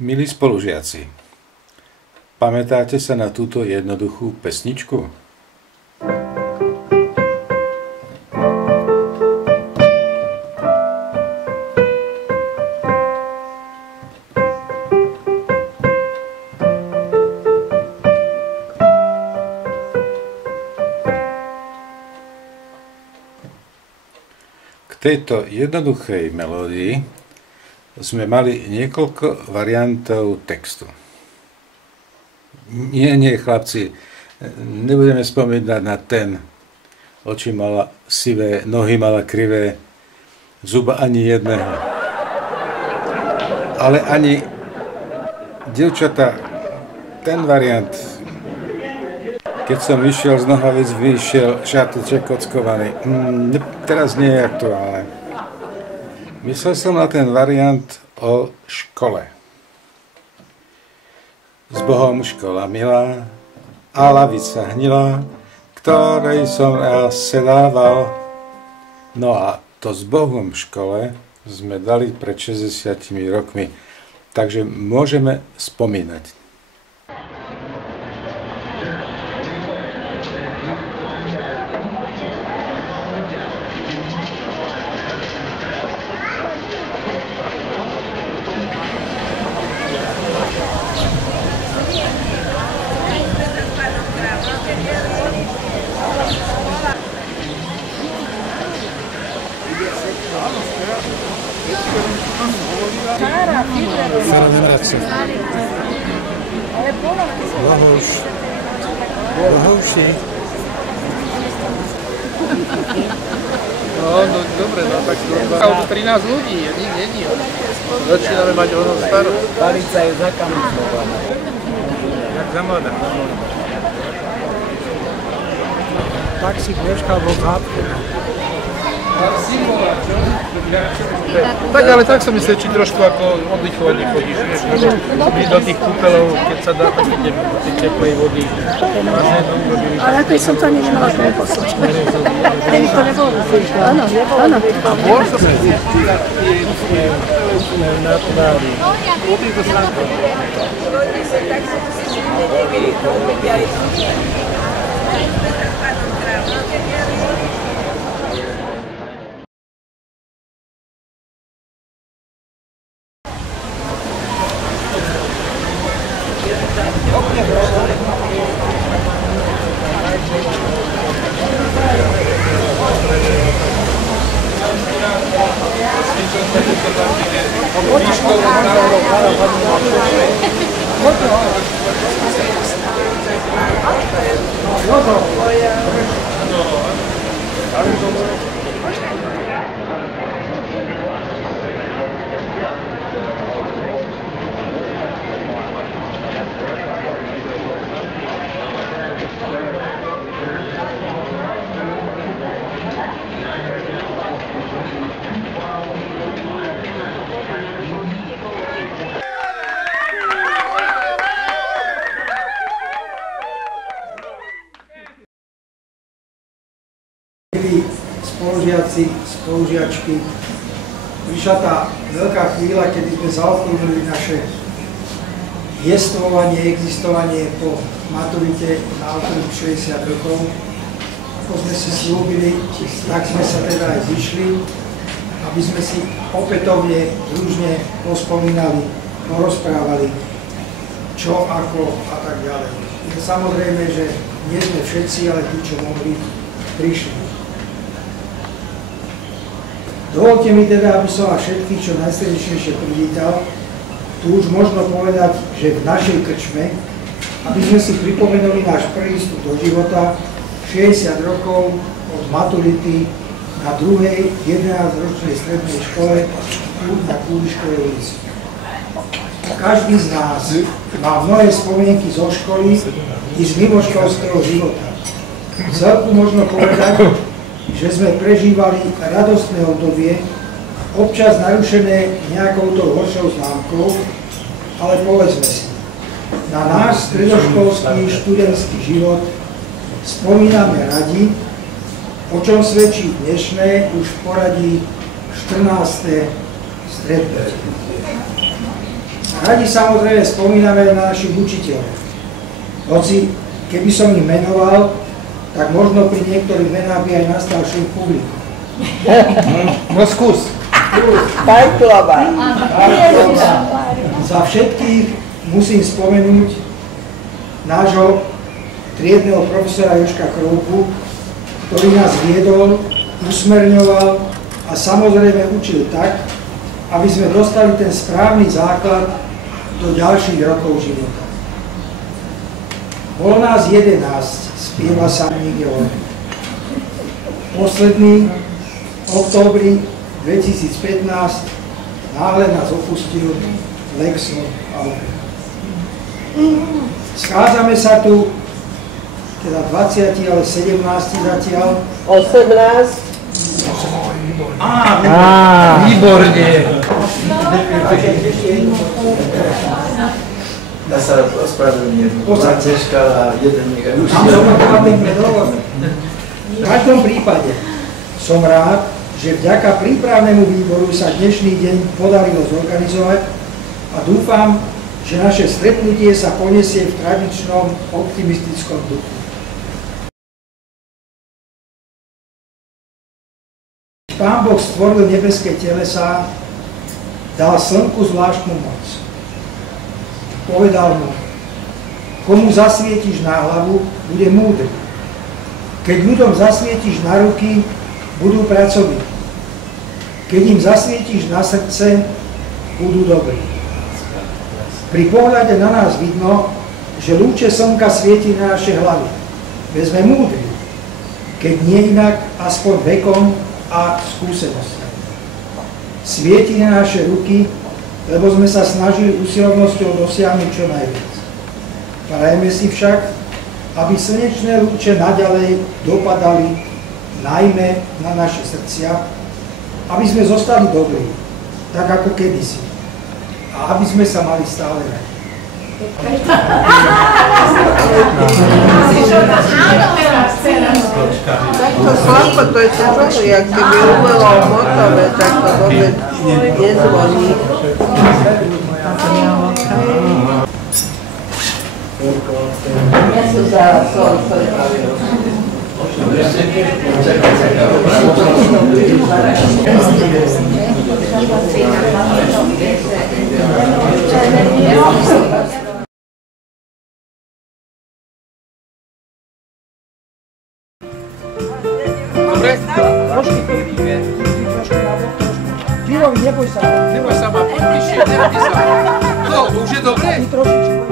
Milí spolužiaci, pamätáte sa na túto jednoduchú pesničku? K tejto jednoduchej melódii sme mali niekoľko variantov textu. Nie, chlapci, nebudeme spomínať na ten. Oči mala sivé, nohy mala krivé, zuba ani jedného. Ale ani, dievčatá, ten variant, keď som vyšiel z Nohavic, vyšiel šateček kockovaný. Teraz nie je aktuálne. Myslel som na ten variant o škole. S Bohom škola milá a lavica hnilá, ktorej som raz sedával. No a to s Bohom v škole sme dali pred 60 rokmi, takže môžeme spomínať. Bohuši. No dobre, no tak to 13 ľudí, nie. Začíname mať ono starú. Palica je zakamuflovaná. Jak za mladá. Tak si dneška bol zápku. Tak ale tak sa mi svedčí trošku ako oddychovať nechodíš. Do tých kúpeľov, keď sa dá také teplej vody. Ale ako som to ani nemala komu poslať. Vtedy to nebolo. Áno. A bol som Na tvári. Spolužiaci, spolužiačky, prišla tá veľká chvíľa, kedy sme zaokrúhlili naše jestvovanie, existovanie po maturite na okruh 60 rokov. Ako sme si slúbili, tak sme sa teda aj zišli, aby sme si opätovne družne pospomínali, porozprávali, čo, ako a tak ďalej. Samozrejme, že nie sme všetci, ale tí, čo mohli, prišli. Dovolte mi teda, aby som vás všetkých čo najsrdečnejšie privítal. Tu už možno povedať, že v našej krčme, aby sme si pripomenuli náš prvý vstup do života, 60 rokov od maturity na druhej 11-ročnej strednej škole tu na Kúliškovej ulici. Každý z nás má mnohé spomienky zo školy i z mimoškolského života. V celku možno povedať, že sme prežívali radostné obdobie, občas narušené nejakou to horšou známkou, ale povedzme si, na náš stredoškolský študentský život spomíname radi, o čom svedčí dnešné už v poradí 14. stretnutie. Radi samozrejme spomíname na našich učiteľov. Hoci, keby som ich menoval, tak možno pri niektorých menách by aj nastal šum publiku. No skús. Pajklova. Za všetkých musím spomenúť nášho triedneho profesora Jožka Kroupu, ktorý nás viedol, usmerňoval a samozrejme učil tak, aby sme dostali ten správny základ do ďalších rokov života. Bolo nás 11, spieva sa niekde o posledný v októbri 2015 náhle nás opustil Lex Alfred. Schádzame sa tu teda 20, ale 17 zatiaľ. 18. Výborne. Ja sa ospravedlňujem. Bola ceškala jeden už. V každom prípade som rád, že vďaka prípravnému výboru sa dnešný deň podarilo zorganizovať a dúfam, že naše stretnutie sa poniesie v tradičnom optimistickom duchu. Pán Boh stvoril nebeské telesá, dal slnku zvláštnu moc. Povedal mu, komu zasvietiš na hlavu, bude múdry. Keď ľuďom zasvietiš na ruky, budú pracovní. Keď im zasvietiš na srdce, budú dobrí. Pri pohľade na nás vidno, že lúče slnka svieti na naše hlavy. Veď sme múdri, keď nie inak, aspoň vekom a skúsenosťami. Svieti na naše ruky, lebo sme sa snažili usilovnosťou dosiahnuť čo najviac. Prajeme si však, aby slnečné lúče naďalej dopadali najmä na naše srdcia, aby sme zostali dobrí, tak ako kedysi. A aby sme sa mali stále radi. To slnko, to je to, jak keby umelo motové, tak to vôbec nezvoní. Ja som za sol, Dobre? Trošku to vidíme. Žirovi, neboj sa. Neboj sa ma, poď bližšie, neradi sa. No, už je dobre? Trošičku.